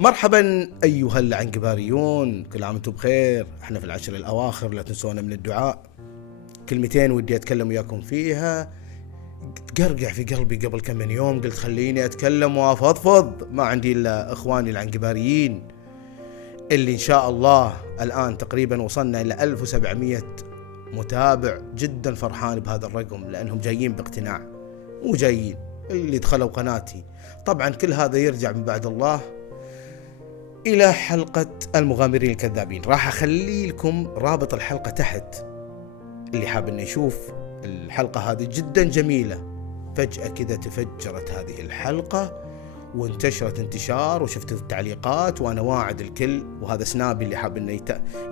مرحبا أيها العنقباريون، كل عام وانتم بخير. احنا في العشر الأواخر، لا تنسونا من الدعاء. كلمتين ودي أتكلم وياكم فيها، تقرقع في قلبي قبل كم من يوم، قلت خليني أتكلم وأفضفض. ما عندي إلا إخواني العنقباريين اللي إن شاء الله الآن تقريبا وصلنا إلى 1700 متابع. جدا فرحان بهذا الرقم لأنهم جايين باقتناع، مو جايين اللي دخلوا قناتي. طبعا كل هذا يرجع من بعد الله إلى حلقة المغامرين الكذابين. راح أخلي لكم رابط الحلقة تحت، اللي حاب إنه يشوف الحلقة هذه جدا جميلة. فجأة كذا تفجرت هذه الحلقة وانتشرت انتشار، وشفت التعليقات، وأنا واعد الكل، وهذا سنابي اللي حاب إنه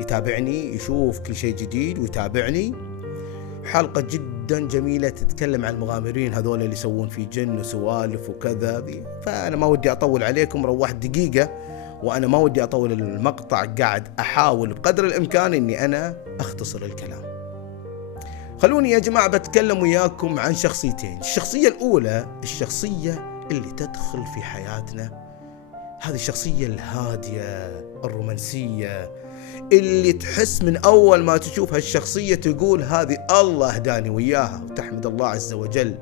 يتابعني يشوف كل شيء جديد ويتابعني. حلقة جدا جميلة تتكلم عن المغامرين هذول اللي يسوون في جن وسوالف وكذا. فأنا ما ودي أطول عليكم، روحت دقيقة وأنا ما ودي أطول المقطع، قاعد أحاول بقدر الإمكان إني أنا أختصر الكلام. خلوني يا جماعة بتكلم وياكم عن شخصيتين. الشخصية الأولى الشخصية اللي تدخل في حياتنا، هذه الشخصية الهادية الرومانسية اللي تحس من أول ما تشوف هالشخصية تقول هذه الله هداني وياها، وتحمد الله عز وجل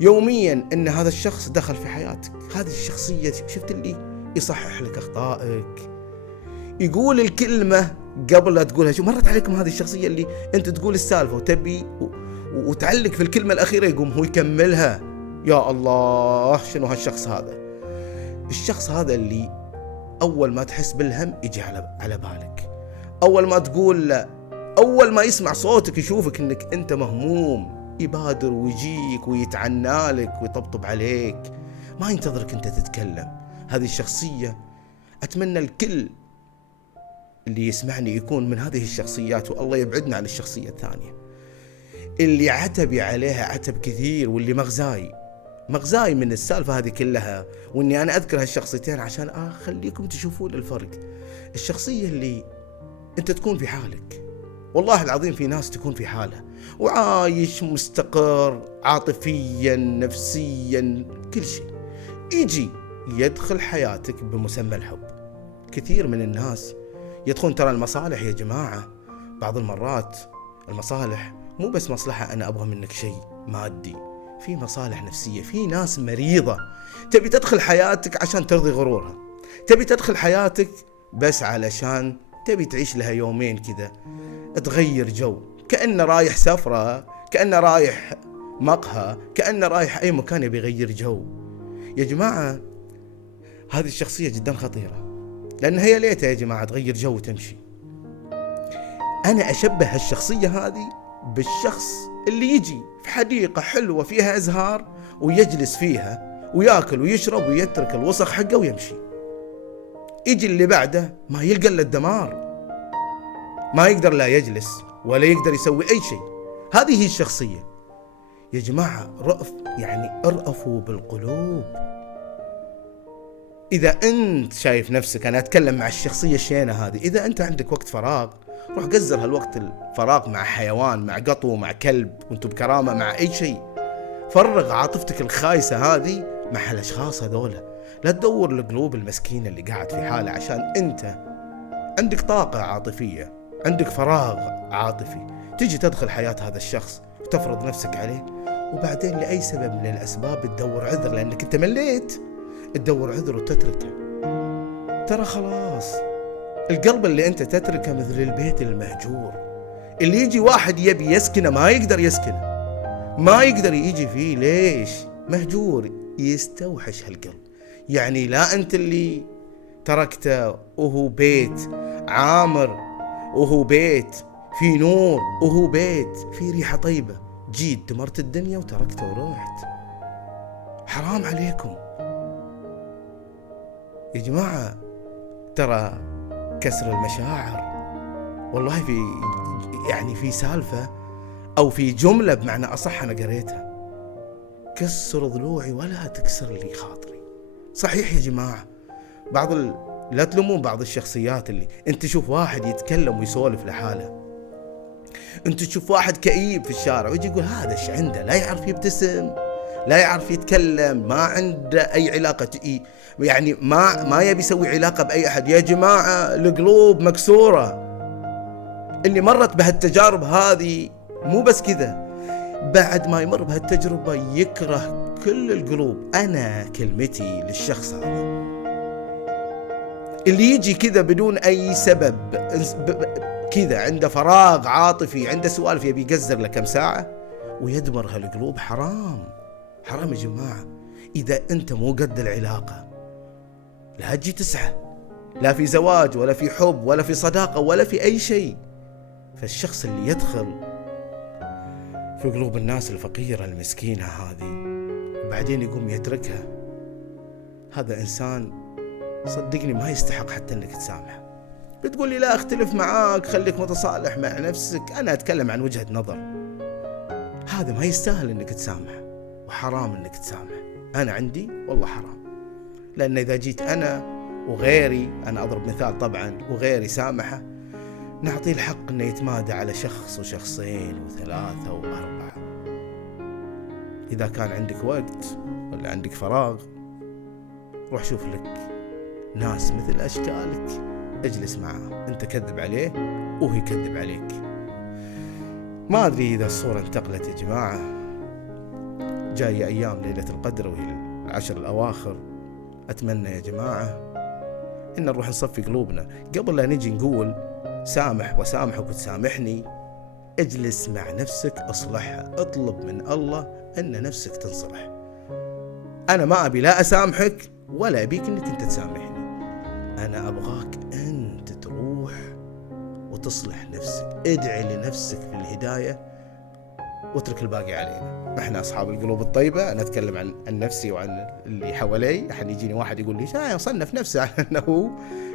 يوميا إن هذا الشخص دخل في حياتك. هذه الشخصية شفت اللي يصحح لك أخطائك، يقول الكلمة قبل لا تقولها. شو مرت عليكم هذه الشخصية اللي أنت تقول السالفة وتبي وتعلق في الكلمة الأخيرة، يقوم هو يكملها. يا الله شنو هالشخص هذا. الشخص هذا اللي أول ما تحس بالهم يجي على بالك، أول ما تقول لا، أول ما يسمع صوتك يشوفك إنك أنت مهموم، يبادر ويجيك ويتعنى لك ويطبطب عليك، ما ينتظرك أنت تتكلم. هذه الشخصية أتمنى الكل اللي يسمعني يكون من هذه الشخصيات، والله يبعدنا عن الشخصية الثانية اللي عتبي عليها عتب كثير، واللي مغزاي من السالفة هذه كلها. واني انا اذكر هالشخصيتين عشان اخليكم تشوفون الفرق. الشخصية اللي انت تكون في حالك، والله العظيم في ناس تكون في حالها وعايش مستقر عاطفيا نفسيا كل شيء، يجي يدخل حياتك بمسمى الحب. كثير من الناس يدخلون، ترى المصالح يا جماعة بعض المرات المصالح مو بس مصلحة أنا أبغى منك شيء مادي، في مصالح نفسية. في ناس مريضة تبي تدخل حياتك عشان ترضي غرورها، تبي تدخل حياتك بس علشان تبي تعيش لها يومين كذا تغير جو، كأنه رايح سفرة، كأنه رايح مقهى، كأنه رايح أي مكان يبي يغير جو. يا جماعة هذه الشخصية جدا خطيرة، لأن هي ليتها يا جماعة تغير جو وتمشي. أنا أشبه هالشخصية هذه بالشخص اللي يجي في حديقة حلوة فيها أزهار ويجلس فيها ويأكل ويشرب ويترك الوسخ حقه ويمشي. يجي اللي بعده ما يلقى إلا الدمار، ما يقدر لا يجلس ولا يقدر يسوي أي شيء. هذه هي الشخصية يا جماعة. ارأفوا بالقلوب. إذا أنت شايف نفسك، أنا أتكلم مع الشخصية الشينة هذه، إذا أنت عندك وقت فراغ روح قزر هالوقت الفراغ مع حيوان، مع قطو، مع كلب، وانتو بكرامة، مع أي شيء. فرغ عاطفتك الخايسة هذه مع هالأشخاص هذولا. لا تدور القلوب المسكينة اللي قاعد في حالة، عشان أنت عندك طاقة عاطفية، عندك فراغ عاطفي، تجي تدخل حياة هذا الشخص وتفرض نفسك عليه، وبعدين لأي سبب من الأسباب تدور عذر لأنك أنت مليت، تدور عذر وتتركه. ترى خلاص القلب اللي أنت تتركه مثل البيت المهجور اللي يجي واحد يبي يسكنه ما يقدر يسكنه، ما يقدر يجي فيه. ليش؟ مهجور، يستوحش هالقلب. يعني لا أنت اللي تركته وهو بيت عامر، وهو بيت في نور، وهو بيت في ريحة طيبة، جيت دمرت الدنيا وتركته ورحت. حرام عليكم يا جماعة. ترى كسر المشاعر، والله في سالفة أو في جملة بمعنى أصح أنا قريتها، كسر ضلوعي ولا تكسر لي خاطري. صحيح يا جماعة، لا تلومون بعض الشخصيات اللي انت تشوف واحد يتكلم ويسولف لحاله، انت تشوف واحد كئيب في الشارع ويجي يقول هذا ايش عنده، لا يعرف يبتسم، لا يعرف يتكلم، ما عنده اي علاقة. يعني ما يبي يسوي علاقة بأي أحد. يا جماعة القلوب مكسورة، اللي مرت بهالتجارب هذه مو بس كذا، بعد ما يمر بهالتجربة يكره كل القلوب. أنا كلمتي للشخص هذا اللي يجي كذا بدون أي سبب، كذا عنده فراغ عاطفي، عنده سوالف يبي يقزر له كم ساعة ويدمر هالقلوب، حرام حرام يا جماعة. إذا أنت مو قد العلاقة لا تجي تسعى، لا في زواج ولا في حب ولا في صداقة ولا في أي شيء. فالشخص اللي يدخل في قلوب الناس الفقيرة المسكينة هذه وبعدين يقوم يتركها، هذا إنسان صدقني ما يستحق حتى أنك تسامحه. بتقول لي لا أختلف معاك، خليك متصالح مع نفسك. أنا أتكلم عن وجهة نظر، هذا ما يستاهل أنك تسامحه، وحرام أنك تسامحه. أنا عندي والله حرام، لأن إذا جيت أنا وغيري، أنا أضرب مثال طبعا، وغيري سامحه، نعطيه الحق أنه يتمادى على شخص وشخصين وثلاثة وأربعة. إذا كان عندك وقت ولا عندك فراغ، روح شوف لك ناس مثل أشكالك، اجلس معاه، أنت كذب عليه وهو يكذب عليك. ما أدري إذا الصورة انتقلت يا جماعة. جاي أيام ليلة القدر وهي العشر الأواخر، أتمنى يا جماعة إن نروح نصفي قلوبنا قبل لا نجي نقول سامح وسامحك وتسامحني. اجلس مع نفسك، اصلحها، اطلب من الله أن نفسك تنصلح. أنا ما أبي لا أسامحك ولا أبيك أنك أنت تسامحني، أنا أبغاك أنت تروح وتصلح نفسك. ادعي لنفسك في الهداية واترك الباقي علينا. احنا أصحاب القلوب الطيبة. أنا أتكلم عن نفسي وعن اللي حوالي. أحيانا يجيني واحد يقول لي يصنف نفسه على أنه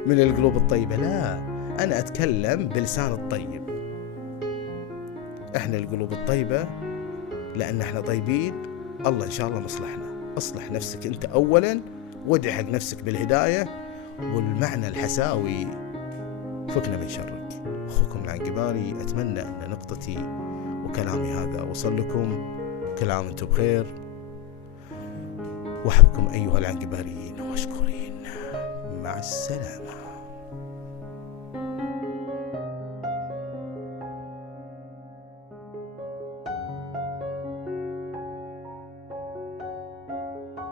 من القلوب الطيبة. لا، أنا أتكلم بلسان الطيب. احنا القلوب الطيبة لأن احنا طيبين، الله إن شاء الله مصلحنا. أصلح نفسك أنت أولا، وادعي حق نفسك بالهداية والمعنى الحساوي، فكنا من شرك. أخوكم العنقباري، أتمنى أن نقطتي وكلامي هذا وصل لكم. كل عام وانتم بخير، وأحبكم أيها العنقباريين ومشكورين. مع السلامة.